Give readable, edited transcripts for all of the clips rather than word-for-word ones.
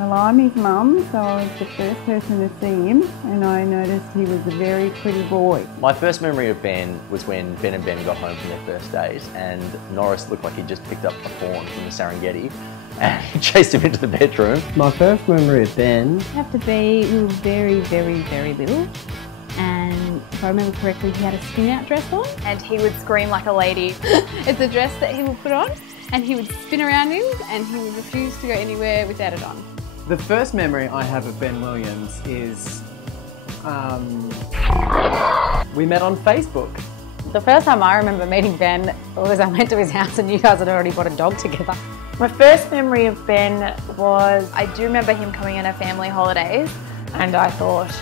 Well, I'm his mum, so I was the first person to see him, and I noticed he was a very pretty boy. My first memory of Ben was when Ben and Ben got home from their first days, and Norris looked like he'd just picked up a fawn from the Serengeti, and he chased him into the bedroom. My first memory of Ben... Have to be, we were very, very, very little, and if I remember correctly, he had a spin-out dress on. And he would scream like a lady. It's a dress that he would put on, and he would spin around him, and he would refuse to go anywhere without it on. The first memory I have of Ben Williams is... we met on Facebook. The first time I remember meeting Ben was I went to his house and you guys had already bought a dog together. My first memory of Ben was, I do remember him coming on our family holidays, and I thought,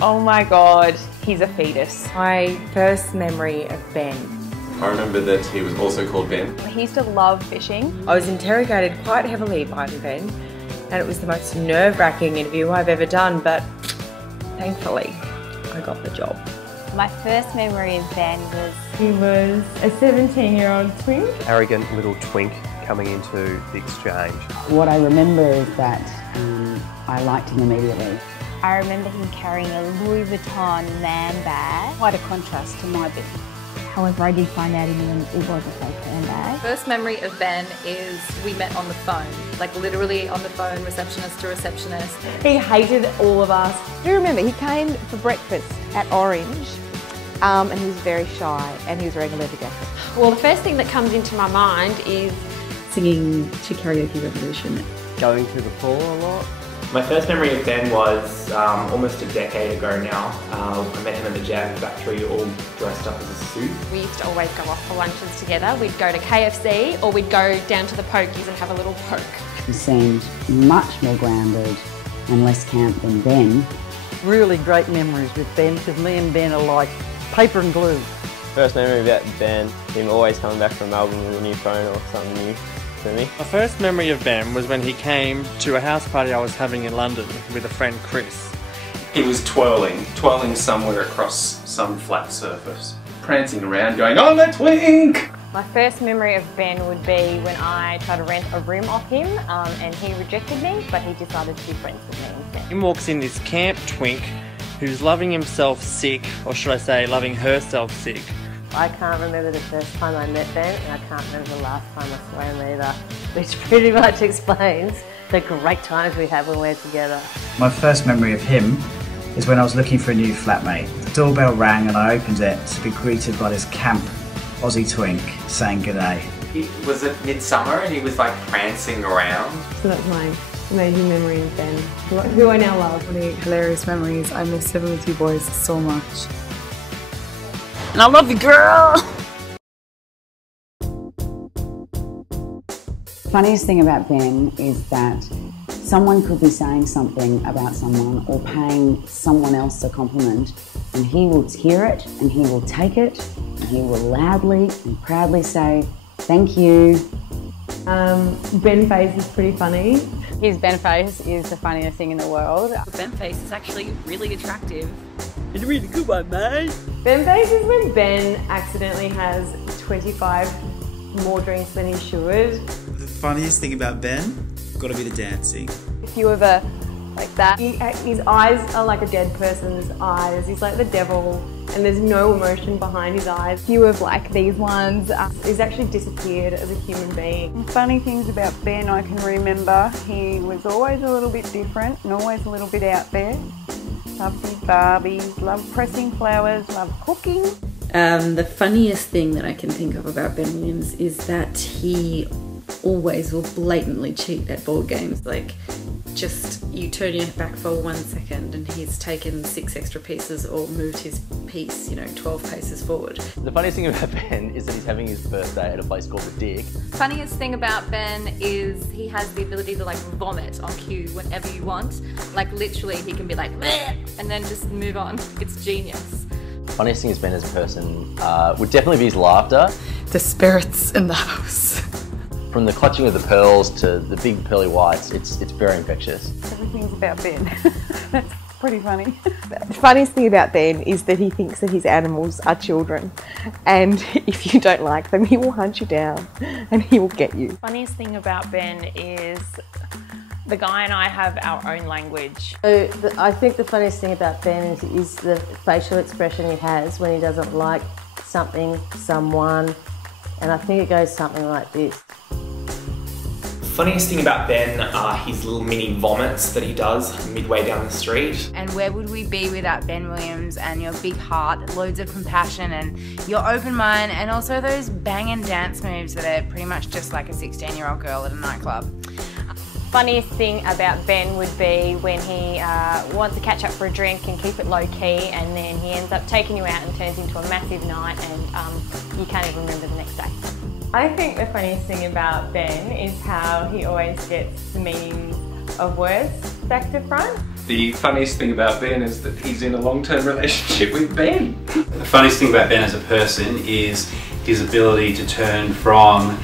oh my God, he's a fetus. My first memory of Ben. I remember that he was also called Ben. He used to love fishing. I was interrogated quite heavily by Ben, and it was the most nerve-wracking interview I've ever done, but thankfully I got the job. My first memory of Ben was... He was a 17-year-old twink. Arrogant little twink coming into the exchange. What I remember is that I liked him immediately. I remember him carrying a Louis Vuitton man bag. Quite a contrast to my Ben. However, I did find out in the end it was a fake handbag. First memory of Ben is we met on the phone, like literally on the phone, receptionist to receptionist. He hated all of us. I do remember he came for breakfast at Orange and he was very shy and he was wearing a leather jacket. Well, the first thing that comes into my mind is singing to Karaoke Revolution. Going to the floor a lot. My first memory of Ben was almost a decade ago now. I met him at the Jam Factory all dressed up as a suit. We used to always go off for lunches together. We'd go to KFC or we'd go down to the Pokies and have a little poke. He seemed much more grounded and less camp than Ben. Really great memories with Ben, because me and Ben are like paper and glue. First memory about Ben, him always coming back from Melbourne with a new phone or something new. My first memory of Ben was when he came to a house party I was having in London with a friend Chris. He was twirling somewhere across some flat surface, prancing around going, "Oh, let's wink!" My first memory of Ben would be when I tried to rent a room off him and he rejected me, but he decided to be friends with me instead. He walks in this camp twink who's loving himself sick, or should I say loving herself sick. I can't remember the first time I met Ben, and I can't remember the last time I saw him either, which pretty much explains the great times we have when we're together. My first memory of him is when I was looking for a new flatmate. The doorbell rang and I opened it to be greeted by this camp Aussie twink saying g'day. He was at midsummer and he was like prancing around. So that's my amazing memory of Ben, who I now love. What hilarious memories. I miss living with you boys so much. And I love you, girl! Funniest thing about Ben is that someone could be saying something about someone or paying someone else a compliment, and he will hear it and he will take it and he will loudly and proudly say, "Thank you." Ben face is pretty funny. His Ben face is the funniest thing in the world. Ben face is actually really attractive. It's a really good one, mate. Ben face is when Ben accidentally has 25 more drinks than he should. The funniest thing about Ben, gotta be the dancing. If you ever like that. His eyes are like a dead person's eyes. He's like the devil, and there's no emotion behind his eyes. Few of like these ones. He's actually disappeared as a human being. Funny things about Ben I can remember. He was always a little bit different and always a little bit out there. Loved his Barbies, loved pressing flowers, loved cooking. The funniest thing that I can think of about Ben Williams is that he always will blatantly cheat at board games. Like, just you turn your back for 1 second and he's taken 6 extra pieces or moved his piece, 12 paces forward. The funniest thing about Ben is that he's having his birthday at a place called The Dig. Funniest thing about Ben is he has the ability to like vomit on cue whenever you want. Like literally he can be like, bleh, and then just move on. It's genius. Funniest thing is Ben as a person would definitely be his laughter. The spirits in the house. From the clutching of the pearls to the big pearly whites, it's very infectious. Everything's about Ben. That's pretty funny. The funniest thing about Ben is that he thinks that his animals are children, and if you don't like them, he will hunt you down and he will get you. Funniest thing about Ben is The guy and I have our own language. So I think the funniest thing about Ben is the facial expression he has when he doesn't like something, someone, and I think it goes something like this. Funniest thing about Ben are his little mini vomits that he does midway down the street. And where would we be without Ben Williams and your big heart, loads of compassion and your open mind, and also those banging dance moves that are pretty much just like a 16-year-old girl at a nightclub. Funniest thing about Ben would be when he wants to catch up for a drink and keep it low key, and then he ends up taking you out and turns into a massive night, and you can't even remember the next day. I think the funniest thing about Ben is how he always gets the meanings of words back to front. The funniest thing about Ben is that he's in a long-term relationship with Ben. The funniest thing about Ben as a person is his ability to turn from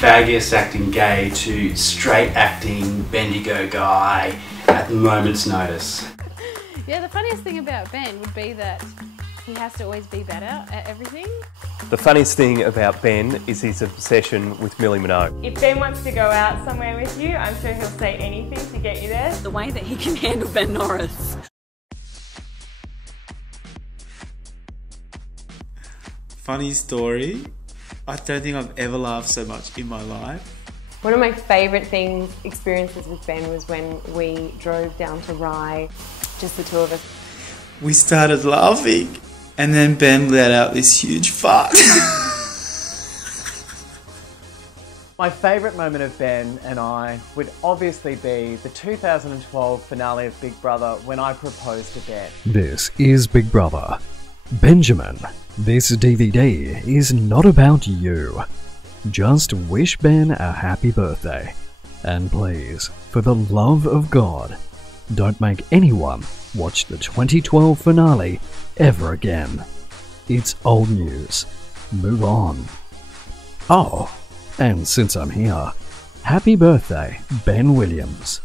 faggot acting gay to straight acting Bendigo guy at the moment's notice. Yeah, the funniest thing about Ben would be that he has to always be better at everything. The funniest thing about Ben is his obsession with Millie Minogue. If Ben wants to go out somewhere with you, I'm sure he'll say anything to get you there. The way that he can handle Ben Norris. Funny story. I don't think I've ever laughed so much in my life. One of my favourite experiences with Ben was when we drove down to Rye, just the two of us. We started laughing and then Ben let out this huge fart. My favourite moment of Ben and I would obviously be the 2012 finale of Big Brother when I proposed to Ben. This is Big Brother. Benjamin, this DVD is not about you. Just wish Ben a happy birthday. And please, for the love of God, don't make anyone watch the 2012 finale ever again. It's old news. Move on. Oh, and since I'm here, happy birthday, Ben Williams.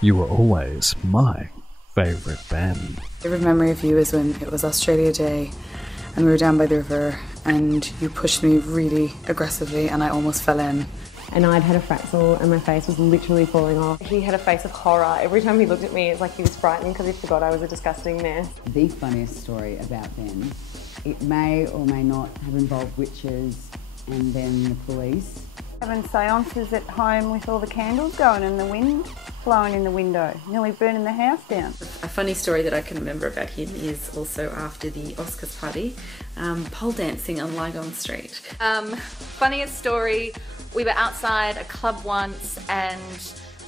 You were always my favourite Ben. My favourite memory of you is when it was Australia Day and we were down by the river and you pushed me really aggressively and I almost fell in. And I'd had a fractal and my face was literally falling off. He had a face of horror. Every time he looked at me, it's like he was frightened because he forgot I was a disgusting mess. The funniest story about Ben, it may or may not have involved witches and then the police. Having seances at home with all the candles going and the wind blowing in the window, nearly burning the house down. A funny story that I can remember about him is also after the Oscars party, pole dancing on Lygon Street. Funniest story, we were outside a club once and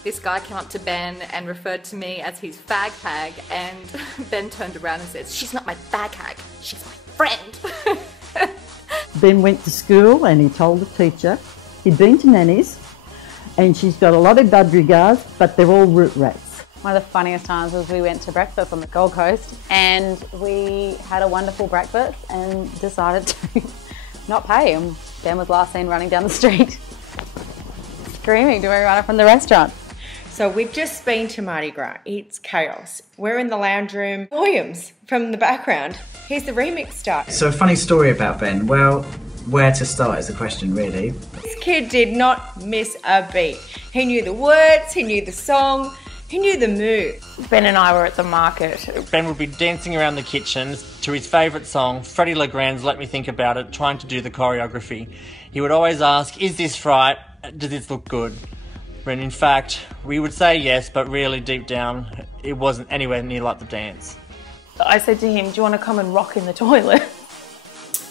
this guy came up to Ben and referred to me as his fag hag, and Ben turned around and says, "She's not my fag hag, she's my friend." Ben went to school and he told the teacher he'd been to Nanny's and she's got a lot of budgerigars, but they're all root rats. One of the funniest times was we went to breakfast on the Gold Coast and we had a wonderful breakfast and decided to not pay him. Ben was last seen running down the street screaming to everyone from the restaurant. So we've just been to Mardi Gras. It's chaos. We're in the lounge room. Williams from the background. He's the remix star. So a funny story about Ben. Well, where to start is the question, really. This kid did not miss a beat. He knew the words, he knew the song, he knew the move. Ben and I were at the market. Ben would be dancing around the kitchen to his favourite song, Freddie Legrand's Let Me Think About It, trying to do the choreography. He would always ask, "Is this right? Does this look good?" When in fact, we would say yes, but really deep down, it wasn't anywhere near like the dance. I said to him, "Do you want to come and rock in the toilet?"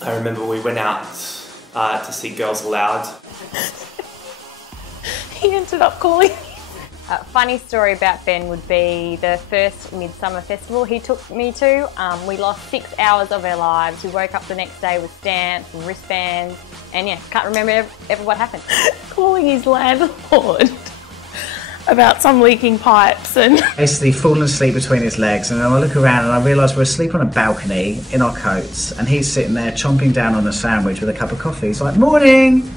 I remember we went out to see Girls Aloud. He ended up calling me. A funny story about Ben would be the first Midsummer Festival he took me to. We lost 6 hours of our lives. We woke up the next day with stamps and wristbands, and yeah, can't remember ever what happened. Calling his landlord about some leaking pipes and... Basically fallen asleep between his legs, and then I look around and I realise we're asleep on a balcony in our coats and he's sitting there chomping down on a sandwich with a cup of coffee. He's like, "Morning!"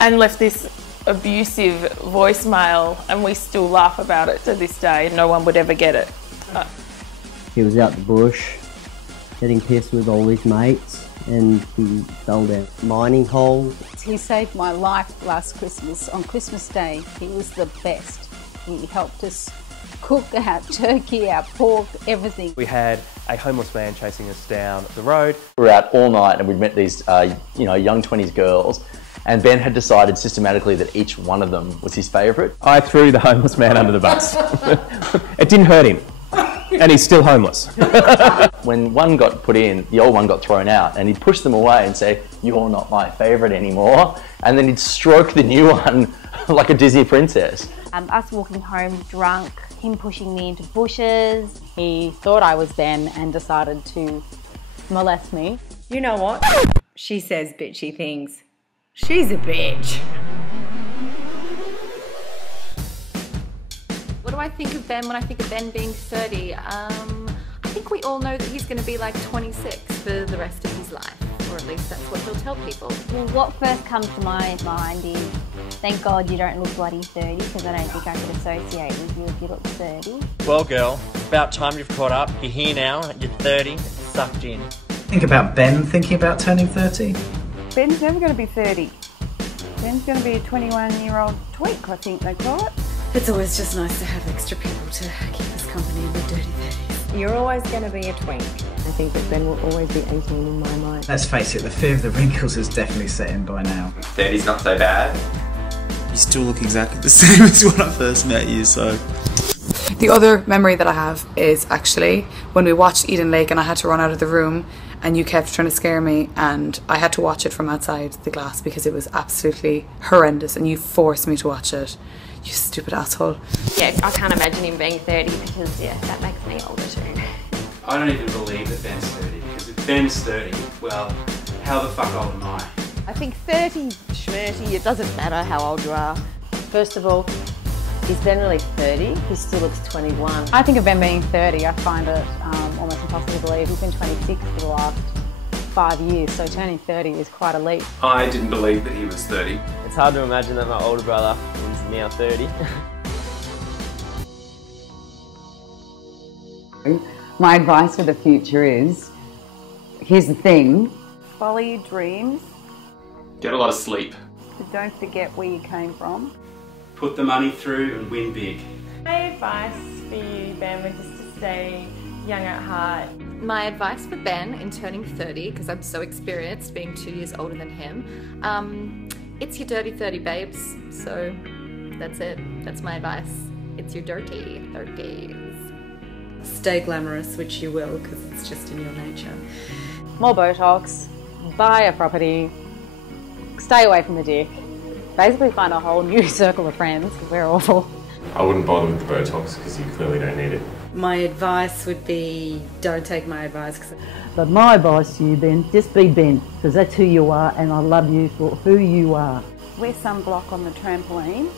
And left this abusive voicemail, and we still laugh about it to this day. No one would ever get it. He was out the bush getting pissed with all his mates and he fell down a mining hole. He saved my life last Christmas. On Christmas Day, he was the best. He helped us cook our turkey, our pork, everything. We had a homeless man chasing us down the road. We were out all night and we'd met these young 20s girls, and Ben had decided systematically that each one of them was his favourite. I threw the homeless man under the bus. It didn't hurt him. And he's still homeless. When one got put in, the old one got thrown out, and he'd push them away and say, "You're not my favourite anymore." And then he'd stroke the new one like a Disney princess. Us walking home drunk, him pushing me into bushes. He thought I was Ben and decided to molest me. You know what? She says bitchy things. She's a bitch. What do I think of Ben when I think of Ben being 30? I think we all know that he's going to be like 26 for the rest of his life, or at least that's what he'll tell people. Well, what first comes to my mind is, thank God you don't look bloody 30, because I don't think I could associate with you if you look 30. Well, girl, it's about time you've caught up. You're here now, you're 30, it's sucked in. Think about Ben thinking about turning 30. Ben's never going to be 30. Ben's going to be a 21-year-old tweak, I think they call it. It's always just nice to have extra people to keep us company in the dirty 30s. You're always going to be a twink. I think that Ben will always be 18 in my mind. Let's face it, the fear of the wrinkles is definitely set in by now. 30's not so bad. You still look exactly the same as when I first met you, so... The other memory that I have is actually when we watched Eden Lake and I had to run out of the room and you kept trying to scare me and I had to watch it from outside the glass because it was absolutely horrendous and you forced me to watch it. You stupid asshole. Yeah, I can't imagine him being 30 because, yeah, that makes me older too. I don't even believe that Ben's 30, because if Ben's 30, well, how the fuck old am I? I think 30, schmerty, it doesn't matter how old you are. First of all, is Ben really 30? He still looks 21. I think of Ben being 30, I find it almost impossible to believe. He's been 26 for the last 5 years, so turning 30 is quite a leap. I didn't believe that he was 30. It's hard to imagine that my older brother is now 30. My advice for the future is, here's the thing. Follow your dreams, Get a lot of sleep. but don't forget where you came from. Put the money through and win big. My advice for you, Ben, would just to stay young at heart. My advice for Ben in turning 30, because I'm so experienced being 2 years older than him, it's your dirty 30, babes. So that's it. That's my advice. It's your dirty 30s. Stay glamorous, which you will, because it's just in your nature. More Botox, buy a property, stay away from the dick. Basically find a whole new circle of friends, because we're awful. I wouldn't bother with the Botox because you clearly don't need it. My advice would be, don't take my advice. But my advice to you, Ben, just be Ben, because that's who you are, and I love you for who you are. Wear sunblock on the trampoline.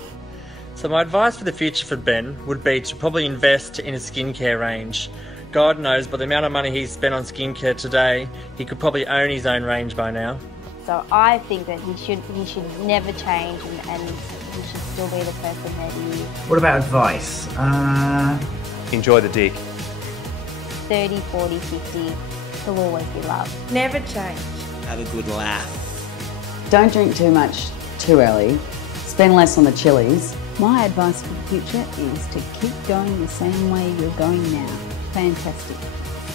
So my advice for the future for Ben would be to probably invest in a skincare range. God knows, by the amount of money he's spent on skincare today, he could probably own his own range by now. So I think that he should never change and he should still be the person that he is. What about advice? Enjoy the dick. 30, 40, 50, he'll always be loved. Never change. Have a good laugh. Don't drink too much too early. Spend less on the chilies. My advice for the future is to keep going the same way you're going now. Fantastic.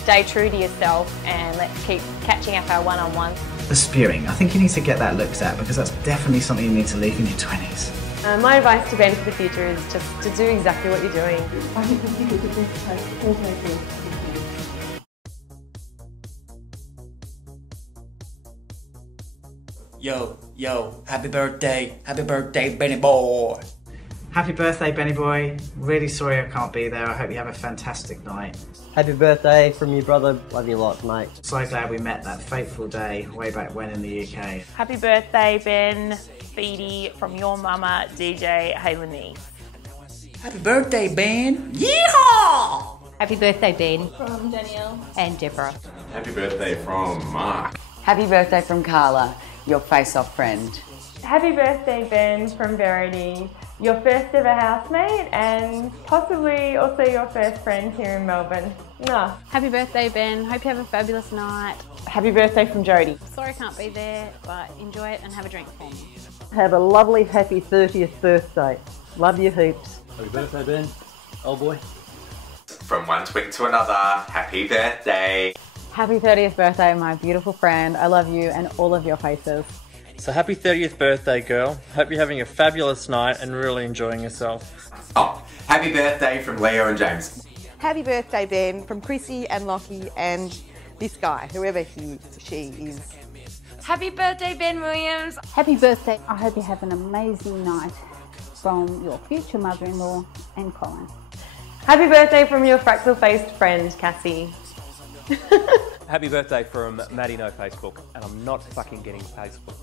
Stay true to yourself and let's keep catching up our one-on-ones. The spewing. I think you need to get that looked at because that's definitely something you need to leave in your 20s. My advice to Ben for the future is just to do exactly what you're doing. I think the best place alternative. Yo, happy birthday, Benny boy. Happy birthday, Benny boy. Really sorry I can't be there. I hope you have a fantastic night. Happy birthday from your brother. Love you lots, mate. So glad we met that fateful day way back when in the UK. Happy birthday, Ben, Speedy, from your mama, DJ Hayley. Happy birthday, Ben. Yeehaw! Happy birthday, Ben. From Danielle. And Deborah. Happy birthday from Mark. Happy birthday from Carla, your face-off friend. Happy birthday, Ben, from Verity, your first ever housemate and possibly also your first friend here in Melbourne. Nah. Happy birthday, Ben. Hope you have a fabulous night. Happy birthday from Jodie. Sorry I can't be there, but enjoy it and have a drink for me. Have a lovely, happy 30th birthday. Love you heaps. Happy birthday, Ben. Old boy. From one twink to another, happy birthday. Happy 30th birthday, my beautiful friend. I love you and all of your faces. So happy 30th birthday, girl. Hope you're having a fabulous night and really enjoying yourself. Oh, happy birthday from Leo and James. Happy birthday, Ben, from Chrissy and Lockie and this guy, whoever she is. Happy birthday, Ben Williams. Happy birthday. I hope you have an amazing night from your future mother-in-law and Colin. Happy birthday from your fractal-faced friend, Cassie. Happy birthday from Maddie No Facebook, and I'm not fucking getting Facebook.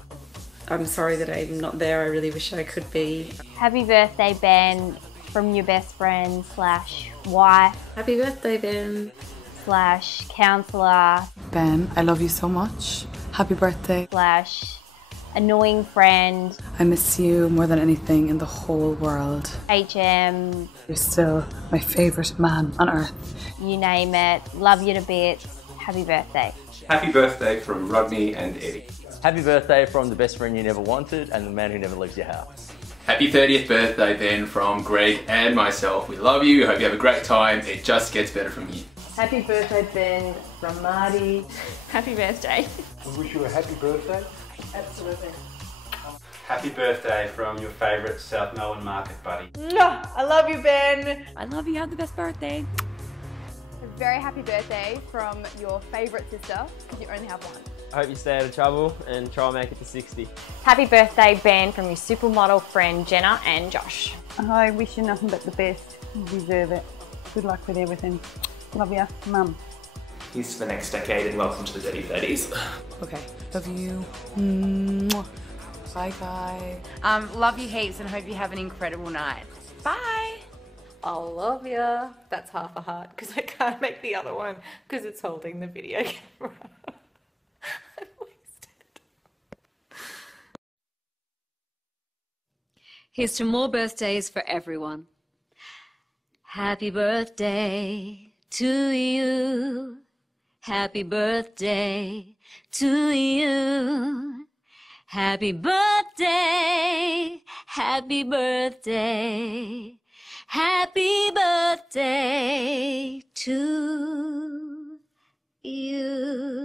I'm sorry that I'm not there. I really wish I could be. Happy birthday, Ben, from your best friend / wife. Happy birthday, Ben. / counsellor. Ben, I love you so much. Happy birthday. / annoying friend. I miss you more than anything in the whole world. HM. You're still my favourite man on earth. You name it. Love you to bits. Happy birthday. Happy birthday from Rodney and Eddie. Happy birthday from the best friend you never wanted and the man who never leaves your house. Happy 30th birthday, Ben, from Greg and myself. We love you. Hope you have a great time. It just gets better from here. Happy birthday, Ben, from Marty. Happy birthday. I wish you a happy birthday. Absolutely. Happy birthday from your favourite South Melbourne market buddy. I love you, Ben. I love you. Have the best birthday. A very happy birthday from your favourite sister, because you only have one. I hope you stay out of trouble and try and make it to 60. Happy birthday, Ben, from your supermodel friend Jenna and Josh. I wish you nothing but the best. You deserve it. Good luck with everything. Love ya, Mum. Here's to the next decade and welcome to the Dirty 30s. Okay, love you. Mwah. Bye, guys. Love you heaps and hope you have an incredible night. Bye. I love ya. That's half a heart because I can't make the other one because it's holding the video camera. I'm wasted. Here's to more birthdays for everyone. Happy birthday to you. Happy birthday to you. Happy birthday, happy birthday, happy birthday to you.